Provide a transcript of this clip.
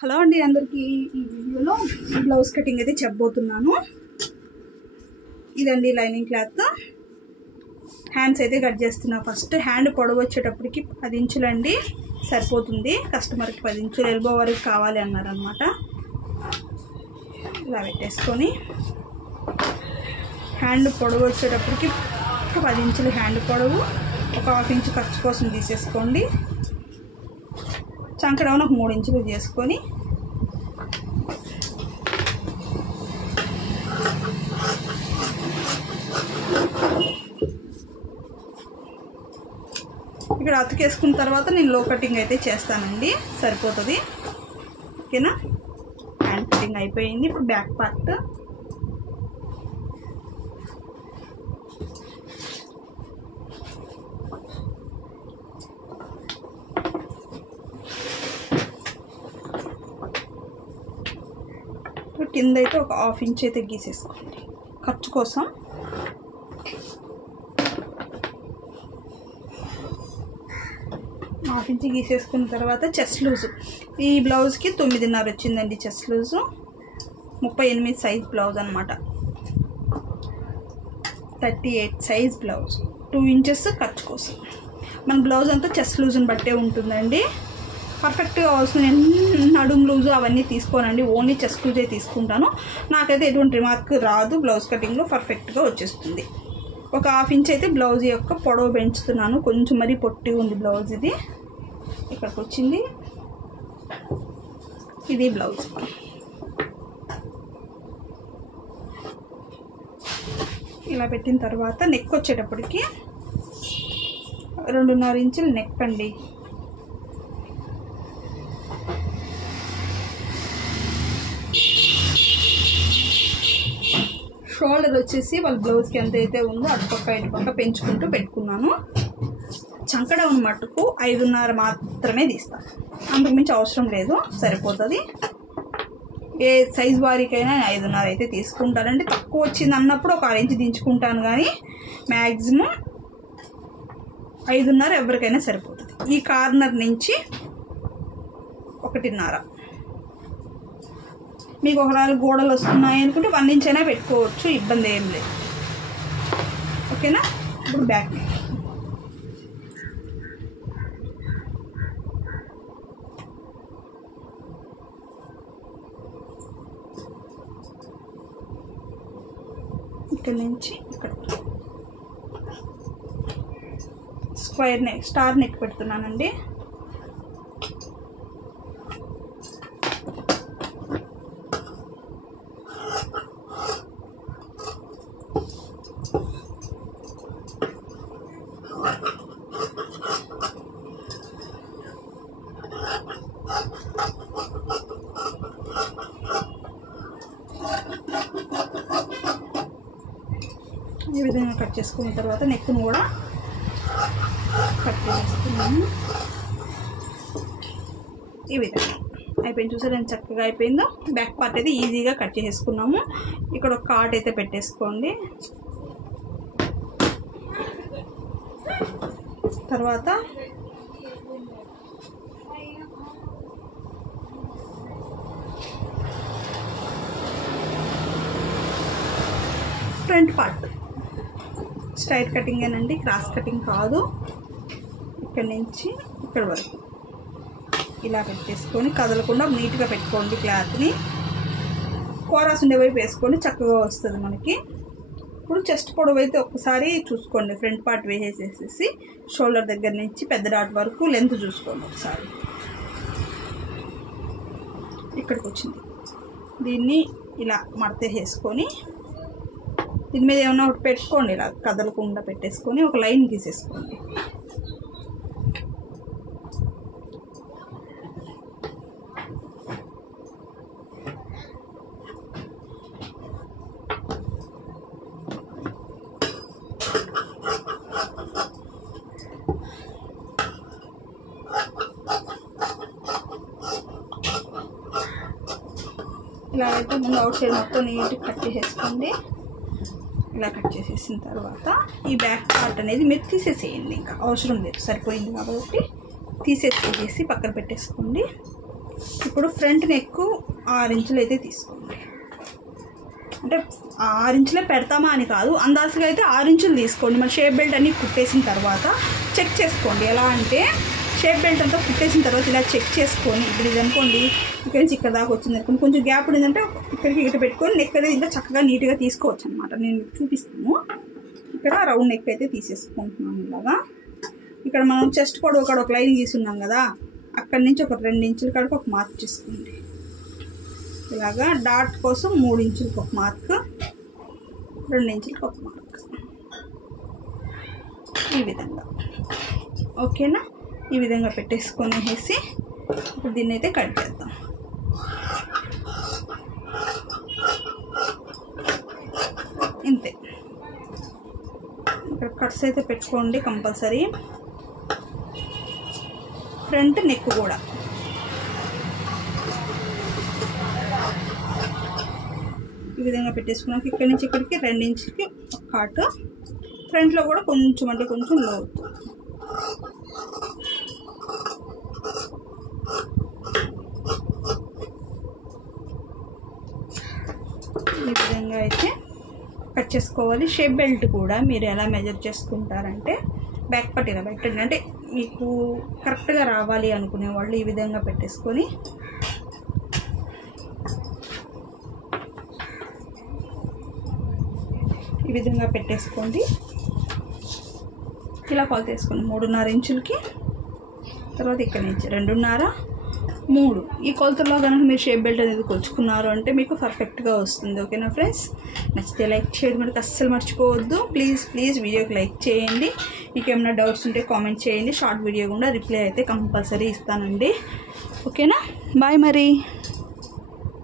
Hello అండి అందరికీ ఈ వీడియోలో బ్లౌజ్ కటింగ్ అయితే చెప్పబోతున్నాను. ఇదండి లైనింగ్ క్లాత్. హ్యాండ్స్ అయితే కట్ చేస్తున్నా. ఫస్ట్ హ్యాండ్ పొడవు వచ్చేటప్పటికి 10 ఇంచులు అండి సరిపోతుంది. కస్టమర్కి 10 ఇంచులు ఎల్బో వరకు కావాలి అన్నారనమాట. ఇలా పెట్టేసుకొని హ్యాండ్ పొడవు వచ్చేటప్పటికి 10 ఇంచులు హ్యాండ్ పొడవు, ఒక 1/2 ఇంచు ఖర్చు కోసం తీసేసుకోండి. చంకడౌన్ ఒక 3 ఇంచులు చేసుకొని ఇక్కడ అతుకేసుకున్న తర్వాత నేను లో కటింగ్ అయితే చేస్తానండి, సరిపోతుంది. ఓకేనా, హ్యాండ్ కటింగ్ అయిపోయింది. ఇప్పుడు బ్యాక్ పార్ట్ కింద అయితే ఒక 1/2 ఇంచ్ అయితే గీసేసుకోండి ఖర్చు కోసం. హాఫ్ ఇంచ్ గీసేసుకున్న తర్వాత చెస్ట్ లూజు ఈ బ్లౌజ్కి 9.5 వచ్చిందండి. చెస్ట్ లూజు 38 సైజ్ బ్లౌజ్ అనమాట. 38 సైజ్ బ్లౌజ్, 2 ఇంచెస్ ఖర్చు కోసం. మన బ్లౌజ్ అంతా చెస్ట్ లూజ్ని బట్టే ఉంటుందండి. పర్ఫెక్ట్గా వస్తుంది. నడుము లూజు అవన్నీ తీసుకోనండి, ఓన్లీ చెస్ట్ లూజే తీసుకుంటాను. నాకైతే ఎటువంటి రిమార్క్ రాదు. బ్లౌజ్ కటింగ్లో పర్ఫెక్ట్గా వచ్చేస్తుంది. ఒక 1/2 ఇంచ్ అయితే బ్లౌజ్ యొక్క పొడవు పెంచుతున్నాను. కొంచెం మరీ పొట్టి ఉంది బ్లౌజ్. ఇది ఇక్కడికి వచ్చింది. ఇది బ్లౌజ్. ఇలా పెట్టిన తర్వాత నెక్ వచ్చేటప్పటికి 2.5 ఇంచులు నెక్ అండి. షోల్డర్ వచ్చేసి వాళ్ళ బ్లౌజ్కి ఎంత అయితే ఉందో అటుపక్క ఇటుపక్క పెంచుకుంటూ పెట్టుకున్నాను. చంకడౌన్ మట్టుకు 5.5 మాత్రమే తీస్తాను, అంతకుమించి అవసరం లేదు, సరిపోతుంది. ఏ సైజ్ వారికైనా 5.5 అయితే తీసుకుంటానండి. తక్కువ వచ్చింది అన్నప్పుడు ఒక 6 ఇంచ్ దించుకుంటాను, కానీ మ్యాక్సిమం 5.5 ఎవరికైనా సరిపోతుంది. ఈ కార్నర్ నుంచి 1.5. మీకు ఒకవేళ గోడలు వస్తున్నాయి అనుకుంటే 1 ఇంచ్ అయినా పెట్టుకోవచ్చు, ఇబ్బంది ఏం లేదు. ఓకేనా. ఇప్పుడు బ్యాక్ నెక్ ఇక్కడ నుంచి ఇక్కడ స్క్వేర్ నెక్, స్టార్ నెక్ పెడుతున్నానండి. ఈ విధంగా కట్ చేసుకున్న తర్వాత నెక్ను కూడా కట్ చేసుకున్నాము. ఈ విధంగా అయిపోయింది. చూసారు ఎంత చక్కగా అయిపోయిందో. బ్యాక్ పార్ట్ అయితే ఈజీగా కట్ చేసుకున్నాము. ఇక్కడ ఒక కార్డ్ అయితే పెట్టేసుకోండి. తర్వాత ఫ్రంట్ పార్ట్ స్ట్రైట్ కటింగేనండి, క్రాస్ కటింగ్ కాదు. ఇక్కడి నుంచి ఇక్కడ వరకు ఇలా పెట్టేసుకొని కదలకుండా నీట్గా పెట్టుకోండి. క్లాత్ని కోరాస్ ఉండే వైపు వేసుకొని చక్కగా వస్తుంది మనకి. ఇప్పుడు చెస్ట్ పొడవు అయితే ఒక్కసారి చూసుకోండి. ఫ్రంట్ పార్ట్ వేసేసేసి షోల్డర్ దగ్గర నుంచి పెద్ద డాట్ వరకు లెంత్ చూసుకోండి ఒకసారి. ఇక్కడికి వచ్చింది. దీన్ని ఇలా మడతేసేసుకొని దీని మీద ఏమన్నా ఒకటి పెట్టుకోండి. ఇలా కదలకుండా పెట్టేసుకొని ఒక లైన్ గీసేసుకోండి. ఇలా అయితే ముందు అవుట్ సైడ్ మొత్తం నీట్గా కట్ చేసేసుకోండి. ఇలా కట్ చేసేసిన తర్వాత ఈ బ్యాక్ పార్ట్ అనేది మీరు తీసేసేయండి, ఇంకా అవసరం లేదు, సరిపోయింది కాబట్టి తీసేసి పక్కన పెట్టేసుకోండి. ఇప్పుడు ఫ్రంట్ నెక్ 6 ఇంచులు అయితే తీసుకోండి. అంటే 6 ఇంచులే పెడతామా అని కాదు, అందాజుగా అయితే 6 ఇంచులు తీసుకోండి. మన షేప్ బెల్ట్ అన్నీ కుట్టేసిన తర్వాత చెక్ చేసుకోండి. ఎలా అంటే షేప్ బెల్ట్ అంతా కుట్టేసిన తర్వాత ఇలా చెక్ చేసుకొని, ఇప్పుడు ఇది అనుకోండి ఇక్కడ నుంచి ఇక్కడ దాకా వచ్చింది అనుకోండి, కొంచెం గ్యాప్ ఉండిందంటే ఇక్కడికి ఇటు పెట్టుకొని నెక్ అనేది ఇంకా చక్కగా నీట్గా తీసుకోవచ్చు అనమాట. నేను చూపిస్తాను. ఇక్కడ రౌండ్ నెక్ అయితే తీసేసుకుంటున్నాను ఇలాగా. ఇక్కడ మనం చెస్ట్ పొడవు అక్కడ ఒక లైన్ గీసున్నాం కదా, అక్కడి నుంచి ఒక 2 ఇంచుల కాడికి ఒక మార్క్ చేసుకోండి. ఇలాగా డాట్ కోసం 3 ఇంచులకు ఒక మార్క్, 2 ఇంచులకు ఒక మార్క్, ఈ విధంగా. ఓకేనా? ఈ విధంగా పెట్టేసుకొనేసి ఇప్పుడు దీన్ని అయితే కట్ చేద్దాం. ఇంతే. ఇక్కడ కట్స్ అయితే పెట్టుకోండి కంపల్సరీ. ఫ్రంట్ నెక్ కూడా ఈ విధంగా పెట్టేసుకున్నాక ఇక్కడి నుంచి ఇక్కడికి 2 ఇంచులకి ఒక కాటు, ఫ్రంట్లో కూడా కొంచెం అంటే కొంచెం లోతు. ఈ విధంగా అయితే కట్ చేసుకోవాలి. షేప్ బెల్ట్ కూడా మీరు ఎలా మెజర్ చేసుకుంటారంటే బ్యాక్ పార్ట్ ఇలా పెట్టండి. అంటే మీకు కరెక్ట్గా రావాలి అనుకునే వాళ్ళు ఈ విధంగా పెట్టేసుకొని ఈ విధంగా పెట్టేసుకోండి. ఇలా కొలత వేసుకోండి. 3.5 ఇంచులకి, తర్వాత ఇక్కడ నుంచి 2.5, 3 ఈ కొలతలో కనుక మీరు షేప్ బెల్ట్ అనేది కొలుచుకున్నారు అంటే మీకు పర్ఫెక్ట్గా వస్తుంది. ఓకేనా ఫ్రెండ్స్? నచ్చితే లైక్ చేయడం మనకు అస్సలు మర్చిపోవద్దు. ప్లీజ్ వీడియోకి లైక్ చేయండి. మీకు ఏమైనా డౌట్స్ ఉంటే కామెంట్ చేయండి. షార్ట్ వీడియో కూడా రిప్లై అయితే కంపల్సరీ ఇస్తానండి. ఓకేనా? బాయ్ మరి.